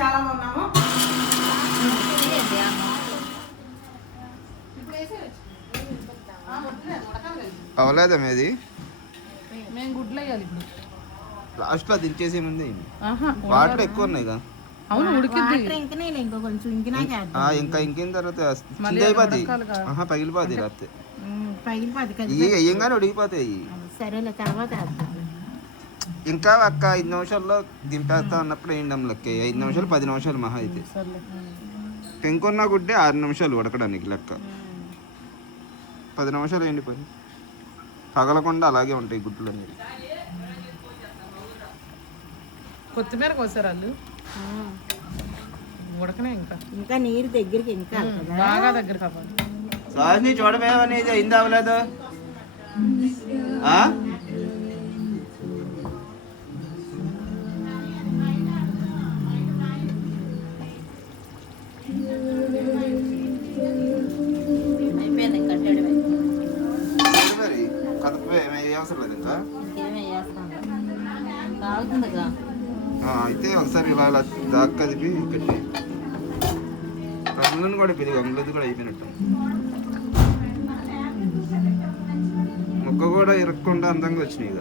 చాలా బాగున్నాము అవలేదా మీది? మేము గుడ్లు వేయాలి ఇప్పుడు. లాస్ట్లో దించేసే ముందు ఆహా వాటర్ ఎక్కువ ఉన్నాయి కదా. అవును ఇంకనే ఇంకో కొంచెం ఇంకా ఇంకేం తర్వాత మళ్ళీ చింది అయిపోతాయి ఉడకాలిగా. ఆహా పగిలిపోతాయి రాత్రి. పగిలిపోదు కదా. ఇవి వేయంగానే ఉడికిపోతాయి. సరేలే తర్వాత వేద్దాం. ఇంకా అక్క ఐదు నిమిషాల్లో దింపేస్తా అన్నప్పుడు వేయండి లెక్క. ఐదు నిమిషాలు పది నిమిషాలు మహా అయితే. పెంకున్న గుడ్డే ఆరు నిమిషాలు ఉడకడానికి లెక్క. పది నిమిషాలు ఎండిపోయి పగలకుండా అలాగే ఉంటాయి గుడ్లు అనేది కొత్తిమీర కోసారు వాళ్ళు ఉడకనే ఇంకా. ఇంకా నీరు దగ్గరికి ఇంకా కదా బాగా దగ్గర కావాలి చూడమేమనేది అయింది అవ్వలేదు అలా దాకా కదిపి పెట్టి రంగులను కూడా పెరిగి అంగులది కూడా అయిపోయినట్టు. ముక్క కూడా ఇరక్కుండా అందంగా వచ్చినాయి ఇక.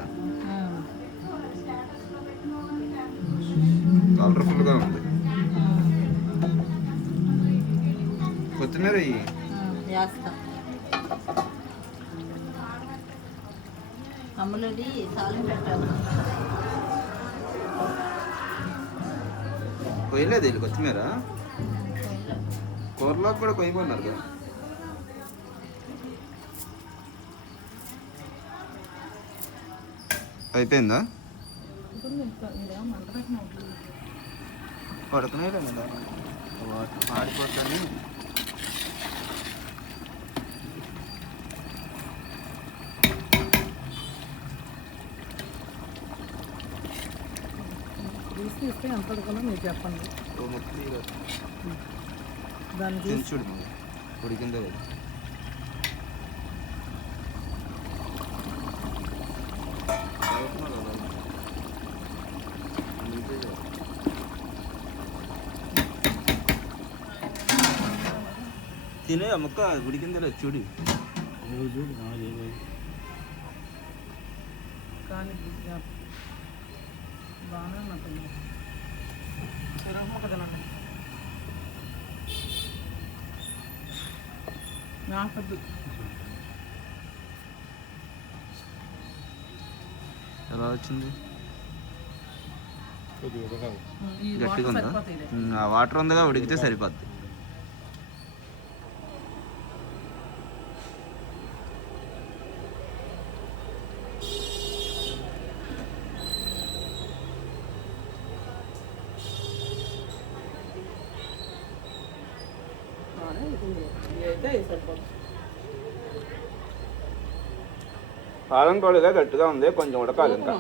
కలర్ఫుల్గా ఉంది. కొత్తిమీర అమ్ములది సాలు పెట్టాలి. కొయ్యలేదు వీళ్ళు కొత్తిమీర కూరలో కూడా కొయ్యమన్నారు కదా అయిపోయిందా పడుకునే ఆడిపోతాను తీసి ఇస్తే ఎంత ఉడకాలో మీరు చెప్పండి తీసి చూడు ఉడికిందో లేదు. తినే ముక్క ఉడికిందో లేదు చూడు. కానీ బాగానే తినండి నాకద్దు. ఎలా వచ్చింది? గట్టిగా వాటర్ ఉందా? వాటర్ ఉందిగా ఉడికితే సరిపోద్ది బాగానే ఉడికింది. ఇది అయితే ఇది సరిపోతుంది పాలం కూడా గట్టిగా ఉంది. కొంచెం ఉడకాలి ఇంకా.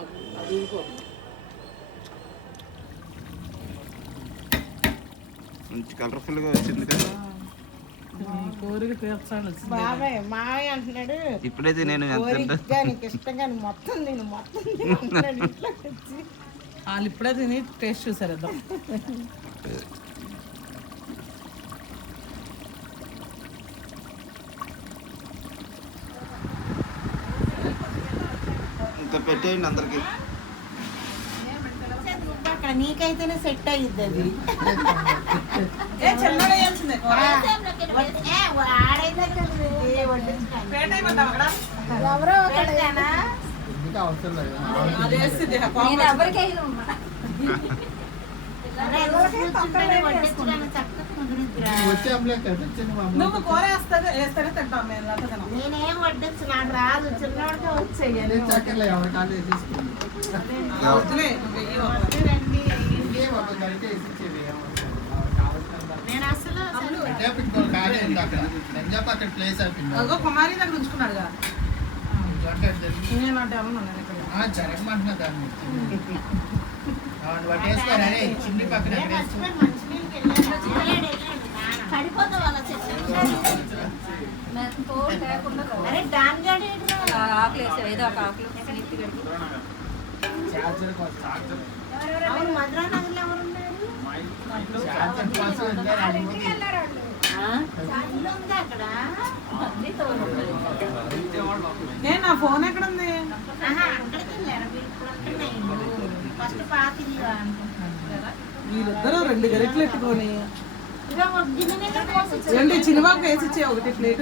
మంచి కలర్ఫుల్గా వచ్చింది కదా. బాబాయ్ మావయ్య అంటున్నాడు ఇప్పుడైతే నేను ఇష్టంగా మొత్తం నేను వాళ్ళు ఇప్పుడే తిని టేస్ట్ చూసారు పెట్టేయండి అందరికి. నీకైతేనే సెట్ అయ్యిద్ది అది? ఎవరో ఒకడేనా? అది వేస్తుంది, ఆ కోపం అరే, ఎవరో కూర్చుంటేనే వడ్డించడానికి చక్కగా కుదిరిద్దిరా. నువ్వు కూర వేస్తే వేస్తేనే తింటాం మేము లేకపోతే తినం. నేనేం వడ్డించు నాకు రాదు చిన్నవాడికే వచ్చేయాలి ఆ వద్దులే, నువ్వు వెయ్యి ఒక. రండి. నేను అసలు అక్కడ. ప్లేస్ అదిగో కుమారి దగ్గర ఉంచుకున్నాడుగా నేను అంటే అవును నేను ఇక్కడ. జరగమంటున్నా దాన్ని వాటి వేసుకోరు చిన్ని పక్కన నేను వేసుకో. నేను నా ఫోన్ ఎక్కడ ఉంది ఫస్ట్ పాత అనుకుంటున్నాను కదా. వీళ్ళిద్దరూ రెండు గరిటలు ఎట్టుకొని. ఏంటి చిన్నబాబు వేసి ఇచ్చే ఒకటి ప్లేట్.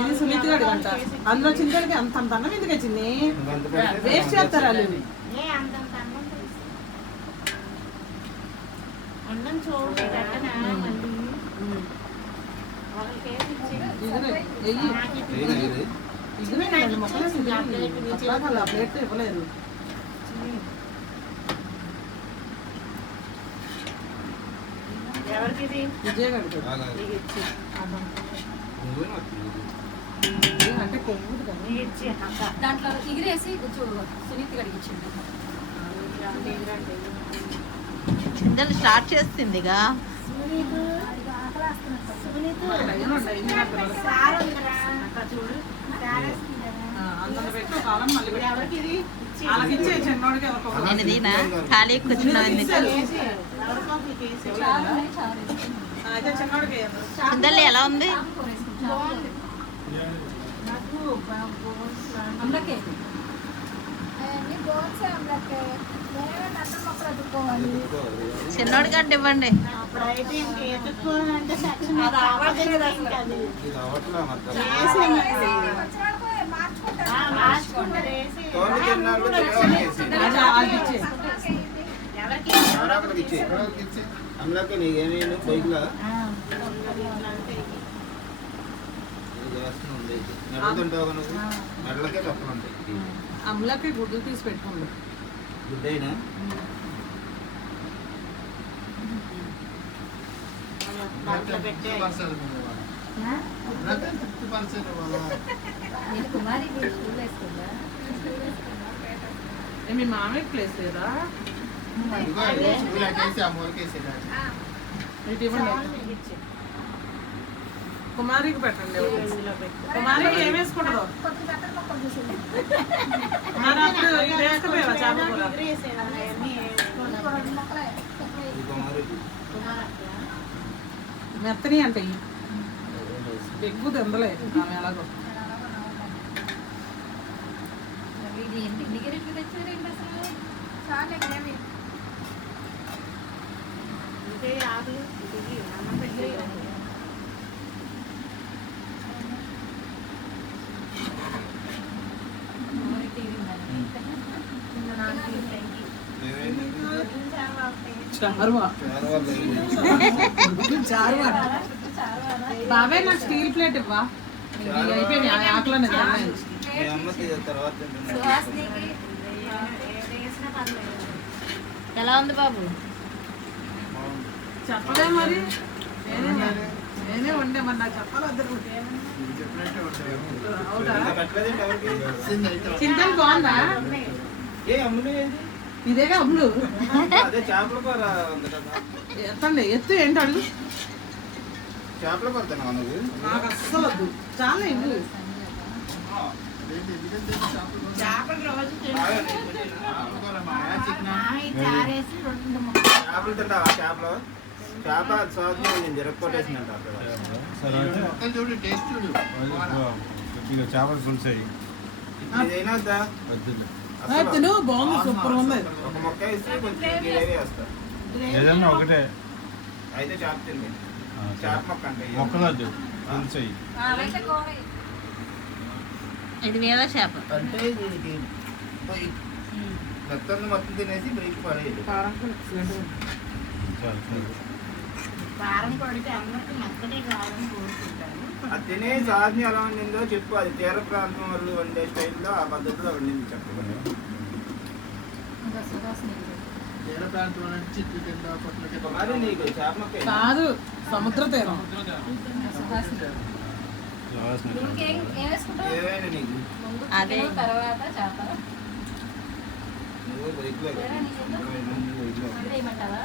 ఇది సునీత గారి వంట. అందులో చిన్నడికి అంత అంత అన్నం ఎందుకు వచ్చింది? వేస్ట్ చేస్తారు వాళ్ళు? అన్నం తెలుసు. అన్నం చూడు పెట్టనా మళ్ళీ? వాళ్ళకి ఏది ఇచ్చి ఇదిగో, రెండు మొక్కలు ప్లేట్ ఇవ్వలేదు. ఎవరికి ఇది. అంటే కొవ్వు దాంట్లో ఎగిరేసి సునీత గడికి ఇచ్చింది. స్టార్ట్ చేస్తుందిగా. నేను దీనా ఖాళీ కూర్చున్నావు ఎందుకు కేసి ఎవరికో ఒకరికి కేసి చాలా ఉన్నాయి, చాలా ఆ, అయితే చిన్నోడికి వేయదు. చింతలు ఎలా ఉంది చిన్నోడి గడ్డ ఇవ్వండి మార్చుకుంటారు. ఇచ్చే. బైక్లో నువ్వు మెడలకే ఉంటాయి గుడ్లు తీసి పెట్టుకోండి గుడ్డైనా మీ మామయ్యకి ప్లేస్ లేదా? కుమారికి పెట్టండి. కుమారికి ఏం మరి అప్పుడు కూర? అట్లా. మెత్తని అంటే ఎక్కువ తిందలే ఆమె ఎలాగో. ఇది ఏంటి డిగ్రీ తెచ్చారేంటి అసలు? చాలా ఏమి ఇదే ఆకులు, ఇది అన్నం పెట్టి కుమారి టీవీ ఉందని చిన్న నాన్న ఇంటికి. ఏమైంది? చారువా చాలా వాళ్ళు ఏమైంది? చారువా బాబాయ్ నాకు స్టీల్ ప్లేట్ ఇవ్వా. అయిపోయింది అయిపోయినాయి ఆకులని ఎలా ఉంది బాబు? చెప్పలే మరి. నేనే నేనే వండే మరి నాకు చెప్పాలి నువ్వు చెప్పినట్టే ఉంటాయి. అవునా? ఇంకా పెట్టలేదేంటి ఎవరికి? వచ్చింది అయితే చింతలు బాగుందా? ఏ అమ్ములు ఏంటి ఇదేగా అమ్ములు? అదే చేపల కూర ఉంది కదా. ఎత్తండి. ఎత్తు ఏంటి అడుగు? చేపల కూర తిన్నావా నువ్వు? నాకు అస్సలు వద్దు. చాలా చేపలు రోజు ముక్కలు. చేపలు తింటావా చేపలు? చేప సాగు నేను కొద్దిగా చేపల పులుసు అయ్యి ఇదైనా తిను బాగుంది సూపర్ ఉంది. ఒక మొక్క వేసి కొంచెం వేస్తా ఏదన్నా ఒకటే. అయితే చేప తింది చేప మొక్క అంటే మొక్కలు వద్దు పులుసు అయ్యి అయితే కూర ఇది వేద చేప. అంటే దీనికి మొత్తం తినేసి బ్రేక్ పడేది అందరికి కోరుకుంటారు. అది తినే సాధ్యం ఎలా వండిందో చెప్పు. అది తీర ప్రాంతం వాళ్ళు వండే స్టైల్లో ఆ పద్ధతిలో వండింది చెప్పమని ఇంకా సుహాస్నికి తీర ప్రాంతం నుంచి చిట్టు కింద పొట్ల కింద మరి నీకు కాదు సముద్ర తీరం. సుహాస్ని ఏం వేసుకుంటావు? ఏమైనా నీకు? ముందు అదే. చికెన్, తర్వాత చేప నువ్వు వేరే అంటే ఏమంటావా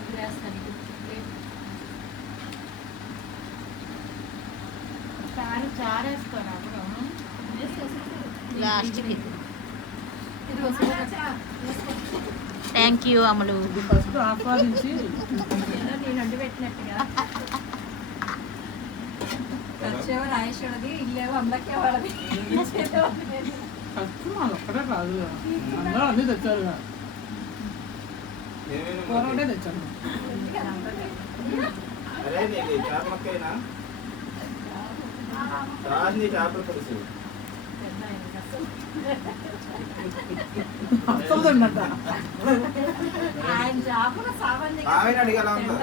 ఇది వేస్తాను నీకు. చారు చారేసుకోరా అప్పుడు వేసి వేసి. లాస్ట్కి. థ్యాంక్ యూ అమలు. ఫస్ట్ ఆస్వాదించి ఖర్చేవో రాయేశ్వరది ఇల్లేవో అందరికీ వాళ్ళది. ఫస్ట్ వాళ్ళు ఒక్కడే రాదు కదా. అందరూ అన్నీ తెచ్చారు. కూర ఒకటే రాజు చేపల పులుసు అడిగి ఎలా ఉందో?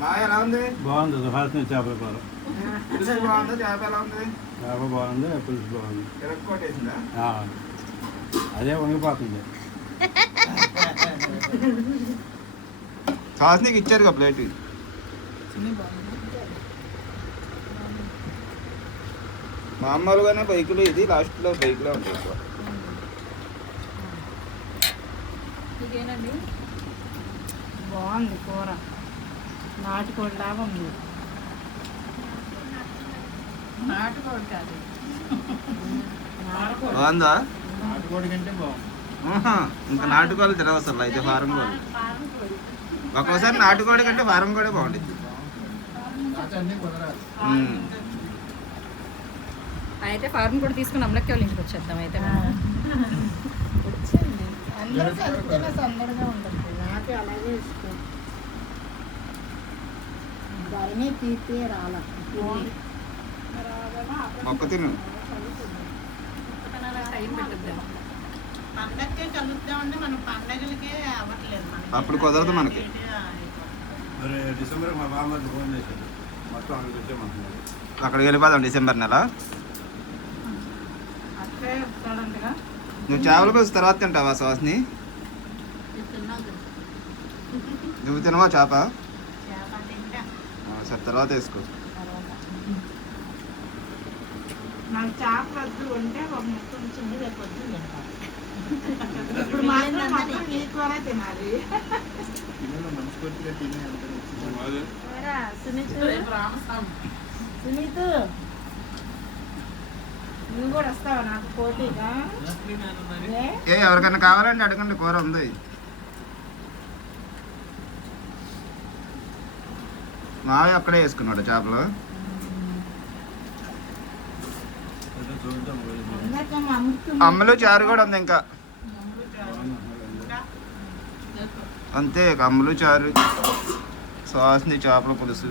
మావయ్య ఎలా ఉంది? బాగుంది సుహాసిని చేపల కూర. పులుసు బాగుందా? చేప ఎలా ఉంది? చేప బాగుంది పులుసు బాగుంది. తిరగొట్టేసిందా ఆ, అదే వంగిపోతుంది. సాస్ నీకు ఇచ్చారు కదా ప్లేట్. చిన్ని బాగుంది. మామూలుగానే బైకులు ఇది లాస్ట్లో బైక్లో ఉంటాయి ఎక్కువ. ఇదేనండి? బాగుంది కూర. నాటుకోడి లాగా ఉంది. నాటుకోడి కాదు. బాగుందా? నాటుకోడి కంటే బాగుంది. ఇంకా నాటుకోవాలి తినవసరం అయితే ఫారం కోడి. ఒక్కోసారి నాటుకోడి కంటే ఫారం కోడి బాగుంటుంది రాత్రి అన్నీ కుదరాలి ఉమ్. అయితే ఫార్మ్ కూడా తీసుకుని అమ్మలకి వాళ్ళ ఇంటికి వచ్చేద్దాం అయితే. అప్పుడు కుదరదు మనకి. డిసెంబర్ మా బామ్మది ఫోన్ చేశాడు. మొత్తం. అక్కడికి వెళ్ళిపోదాం డిసెంబర్ నెల. నువ్వు చేపల పులుసు తర్వాత తింటావా సువాసిని నువ్వు తినవా చేప? సరే తర్వాత వేసుకో. నాకు చేప వద్దు అంటే ఒక ముక్క ఉంచింది రేపు వద్దు తింటా. ఇప్పుడు మిగిలిందంతా మాత్రం మొత్తం నీకే. నీ కూర తినాలి. సునీత్ నువ్వు కూడా వస్తావా నాకు పోటీగా ఏ? ఎవరికైనా కావాలంటే అడగండి కూర ఉంది. మావయ్య అక్కడే వేసుకున్నాడు చేపలు. అమ్మలు చారు కూడా ఉంది ఇంకా. అంతే అమ్మలు చారు సాస్ని చేపల పులుసు.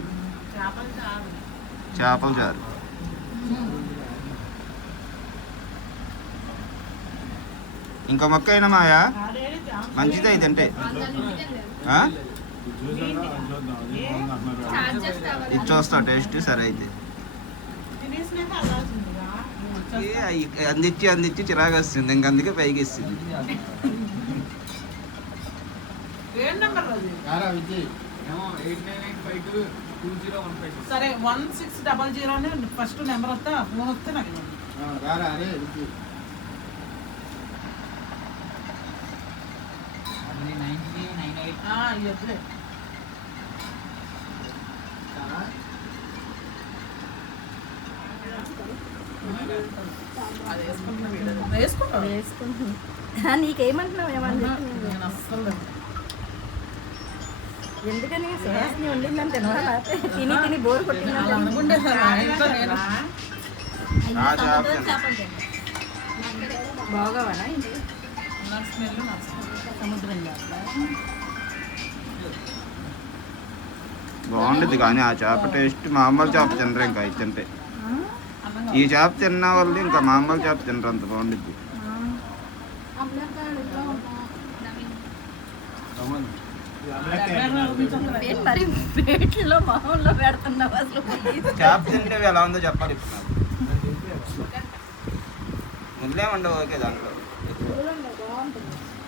చేపల చారు. ఇంకా మొక్క అయినా మాయా? మంచిదే అంటున్నారు ఇది చూస్తా టేస్ట్ సరే అయితే. అందించి అందించి చిరాకు వస్తుంది. ఇంక అందుకే పైకి ఇస్తుంది సరే వన్ సిక్స్ డబల్ జీరో అని ఫస్ట్ నెంబర్ వస్తే ఫోన్ వస్తే నాకు ఇవ్వండి. ఆ, రారా అరే విజయ్ ఆ, ఇవ్వద్దులే. అది వేసుకుంటున్నా వీడు. వేసుకుంటాను వేసుకుంటున్నా నీకేమంటున్నావు ఏమన్నా. ఎందుకని? సుహాసిని లేకపోతే తిని తిని బోర్ కొట్టిందని అనుకుంటే బాగోవనా సముద్రం బాగుండేది కానీ ఆ చేప టేస్ట్ మామూలు చేప తినరు ఇంకా ఇది తింటే. ఈ చేప తిన్న వాళ్ళు ఇంకా మామూలు చేప తినరు అంత బాగుండిద్ది. చేప తింటే ఎలా ఉందో చెప్పాలి ముళ్ళే ఉండవు ఓకే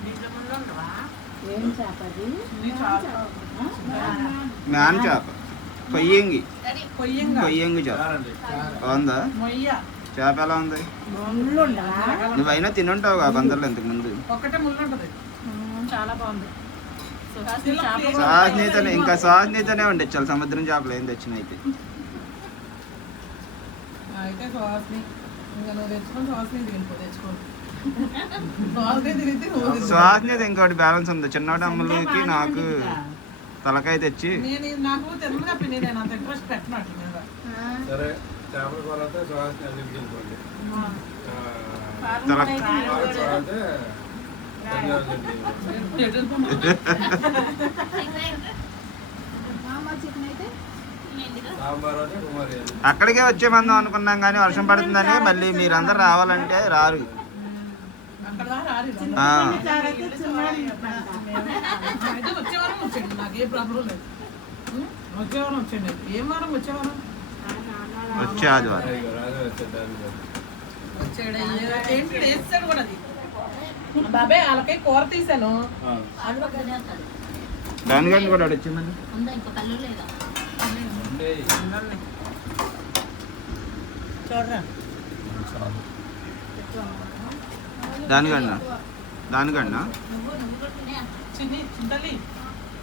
దీంట్లో ముందు ఉండవా ఏం చేపది. ఇది చాలా మ్యాన్ చేప. కొయ్యంగి పొయ్యంగా. కొయ్యంగి చేప. బాగుందా? మొయ్య. చేప ఎలా ఉంది? నువ్వైనా తినుంటావు కదా బందర్లో ఇంతకు ముందు ఒక్కటే ముళ్ళు ఉంటుంది చాలా బాగుంది. సుహాసిని చేప సాహనీతనే ఇంకా సాహనీతనే ఉండొచ్చు సముద్రం చేపలు ఏం తెచ్చిన అయితే. అయితే సుహాసిని. ఇంకా నువ్వు తెచ్చుకొని సుహాసిని తినిపో తెచ్చుకో. సుహాసిని ఇంకోటి బ్యాలెన్స్ ఉంది. చిన్నోటి అమ్మలకి నాకు తలకాయ తెచ్చి. అక్కడికే వచ్చేమందాం అనుకున్నాం కానీ వర్షం పడుతుందని మళ్ళీ మీరందరూ రావాలంటే రారు. అక్కడ దాకా రారు ఇక. ఆ, అయితే చిన్నవాడు ఇంటికంట. అయితే వచ్చే వారం వచ్చేయండి. నాకు ఏ ప్రాబ్లం లేదు. ఉం? వచ్చే వారం వచ్చేయండి. ఏం వారం వచ్చే వారం వచ్చే ఆదివారం. వచ్చాడు. వచ్చాడు వేస్తాడు కూడా అది. బాబాయ్ వాళ్ళకి కూర తీసాను. దానికంటే కూడా వచ్చిందండి. చూడరా. దానికన్నా. దానికన్నా.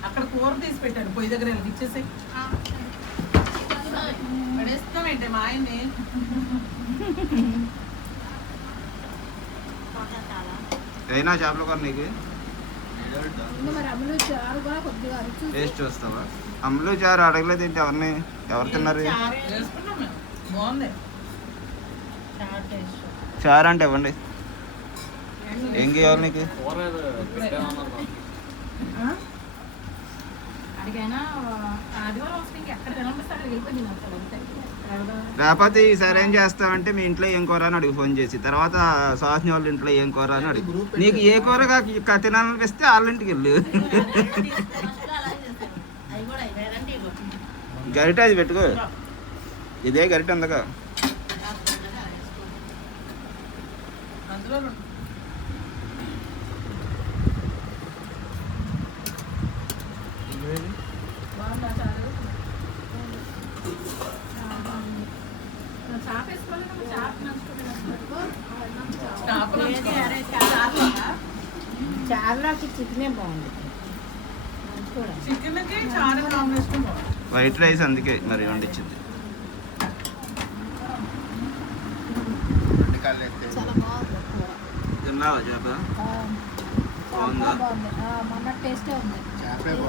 అక్కడ కూర తీసి పెట్టాను పొయ్యి దగ్గర ఇచ్చేసి పడేస్తామేంటి మా ఆయన్ని? అయినా చేపల కూర నీకు? టేస్ట్ చూస్తావా? అమ్మలు చారు అడగలేదు ఏంటి ఎవరిని? ఎవరు తిన్నారు? చారు అంటే ఇవ్వండి. ఏం కావాలి నీకు? లేకపోతే ఈసారి ఏం చేస్తావంటే మీ ఇంట్లో ఏం కూర అని అడిగి ఫోన్ చేసి. తర్వాత సుహాసిని వాళ్ళ ఇంట్లో ఏం కూర అని అడిగి. నీకు ఏ కూర తినాలనిపిస్తే వాళ్ళ ఇంటికి వెళ్ళు. గరిట అది పెట్టుకో. ఇదే గరిట అందగా అందులో బాగుందా చారు చాప వేసుకోవాలి చాప చేపలు చారులోకి చికెనే బాగుంది కూడా చికెన్కి చారు కాంబినేషన్ బాగుంది వైట్ రైస్ అందుకే మరి వండించింది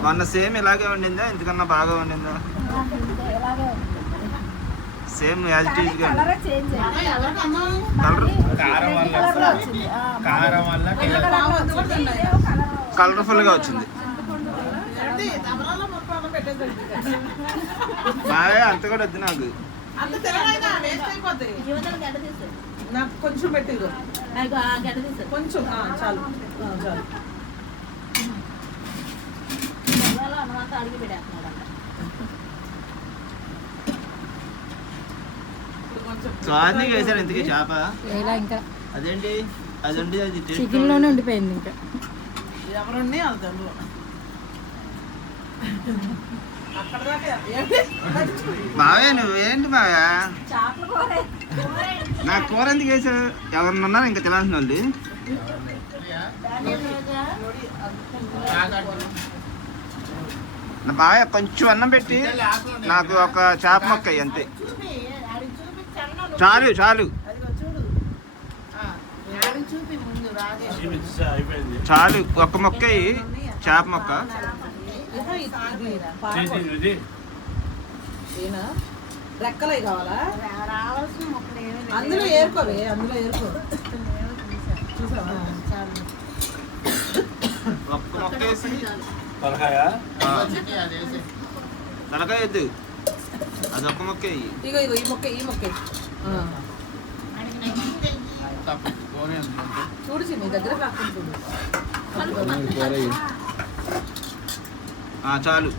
మొన్న సేమ్ ఇలాగే వండిందా? ఇంతకన్నా బాగా వండిందా? సేమ్ యాజ్ ఇట్ ఈజ్గా. కలర్ఫుల్గా వచ్చింది. బాగా అంత కూడా వద్దు నాకు. నాకు కొంచెం తీస్తాడు కొంచెం ఆ, చాలు. ఆ, చాలు. ఇంతకీ చేప? ఇంకా. అదేంటి? అదండి అది చికెన్లోనే ఉండిపోయింది ఇంకా. ఎవరుండి? అది అందులో అక్కడ దాకా ఏంటి బావే నువ్వేంటి బావే? కూర నా కూర ఎందుకు వేసావు? ఎవరన్నా ఉన్నారు? ఇంకా తినాల్సిన వాళ్ళు? నా బావే కొంచెం అన్నం పెట్టి నాకు ఒక చేప మొక్క అంతే. చాలు చాలు. చాలు ఒక్క మొక్క చేప మొక్క. ఇది, రెక్కలే కావాలా? రా- రావాల్సిన. అందులో ఏరుకోవే అందులో ఏరుకో. చూసావా? తలకాయా? వద్దు. అది ఒక్క మొక్క ఇగో ఇగో ఈ మొక్క ఈ మొక్క. చూడు చిన్ని దగ్గర కాకుండా చూడు చాలు.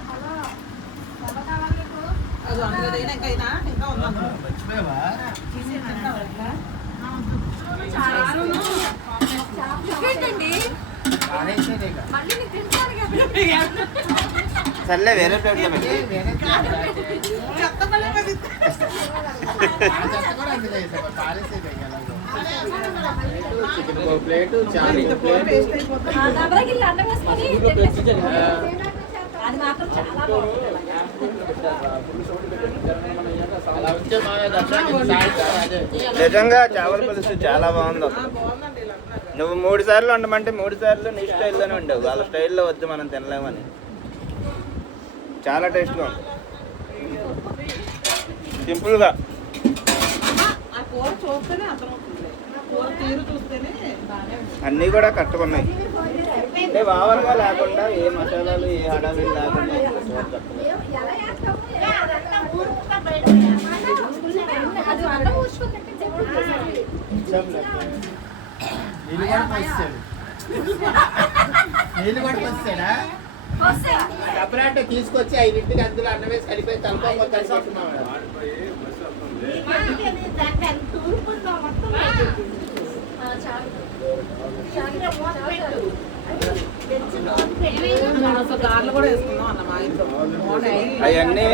సర్లే వేరే ప్లేట్లో పెట్టి. Plate plate. అది మాత్రం చాలా నిజంగా చేపల పులుసు చాలా బాగుంది. నువ్వు మూడు సార్లు వండమంటే మూడు సార్లు నీ స్టైల్లోనే ఉండవు. వాళ్ళ స్టైల్లో వద్దు మనం తినలేమని. చాలా టేస్ట్గా ఉంది. సింపుల్గా. అన్నీ కూడా కట్టుకున్నాయి అంటే ఓవర్గా లేకుండా ఏ మసాలాలు ఏ హడావిడి లేకుండా. నీళ్ళు కూడా పోస్తాడు నీళ్ళు కూడా పోస్తాడా సపరేట్ తీసుకొచ్చి ఐదింటికి అందులో అన్నం వేసి కలిపి సరిపోతున్నాడు మాడిపోయి ఊరుకుందో మొత్తం అవన్నీ.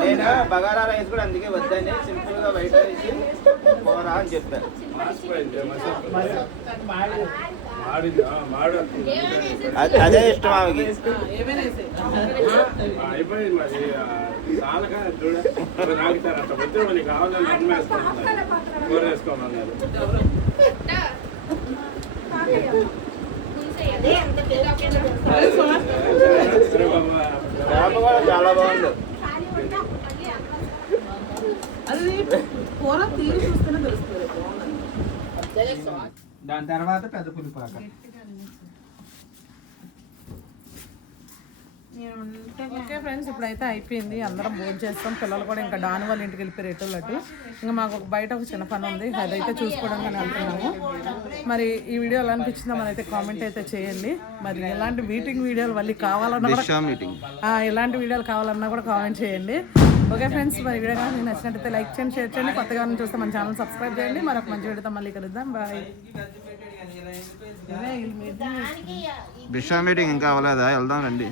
నేను బగారా రైస్ కూడా అందుకే వద్దని సింపుల్గా వైట్ రైస్ కూర అని చెప్పాను అదే ఇష్టం ఆమెకి. అయిపోయింది చాలా బాగుంది అది కూర తీరు చూస్తేనే తెలుస్తుంది. దాని తర్వాత పెద్ద పులిపాక. ఓకే ఫ్రెండ్స్ ఇప్పుడైతే అయిపోయింది. అందరం భోజనం చేస్తాం. పిల్లలు కూడా ఇంకా డాని వాళ్ళ ఇంటికి వెళ్ళిపోయి రేటోళ్ళట్టు ఇంకా మాకు ఒక బయట ఒక చిన్న పని ఉంది. అదైతే చూసుకోవడానికి వెళ్తున్నాము. మరి ఈ వీడియో ఎలా అనిపించిందో మన అయితే కామెంట్ అయితే చేయండి. మరి ఎలాంటి మీటింగ్ వీడియోలు మళ్ళీ కావాలన్నా కూడా ఎలాంటి వీడియోలు కావాలన్నా కూడా కామెంట్ చేయండి. ఓకే ఫ్రెండ్స్ మరి వీడియో కానీ మీకు నచ్చినట్టయితే లైక్ చేయండి షేర్ చేయండి. కొత్తగా ఉన్న చూస్తే మన ఛానల్ సబ్స్క్రైబ్ చేయండి. మరొక మంచి వీడియోతో మళ్ళీ కలుద్దాం. బాయ్ మీటింగ్ ఇంకా అవ్వలేదా? వెళ్దాం రండి.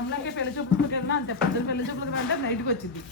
అమ్లకే పెళ్ళి చూపులకు వెళ్ళినా అంతే. పొద్దున్న పెళ్ళి చూపులకు అంటే నైట్కి వచ్చింది.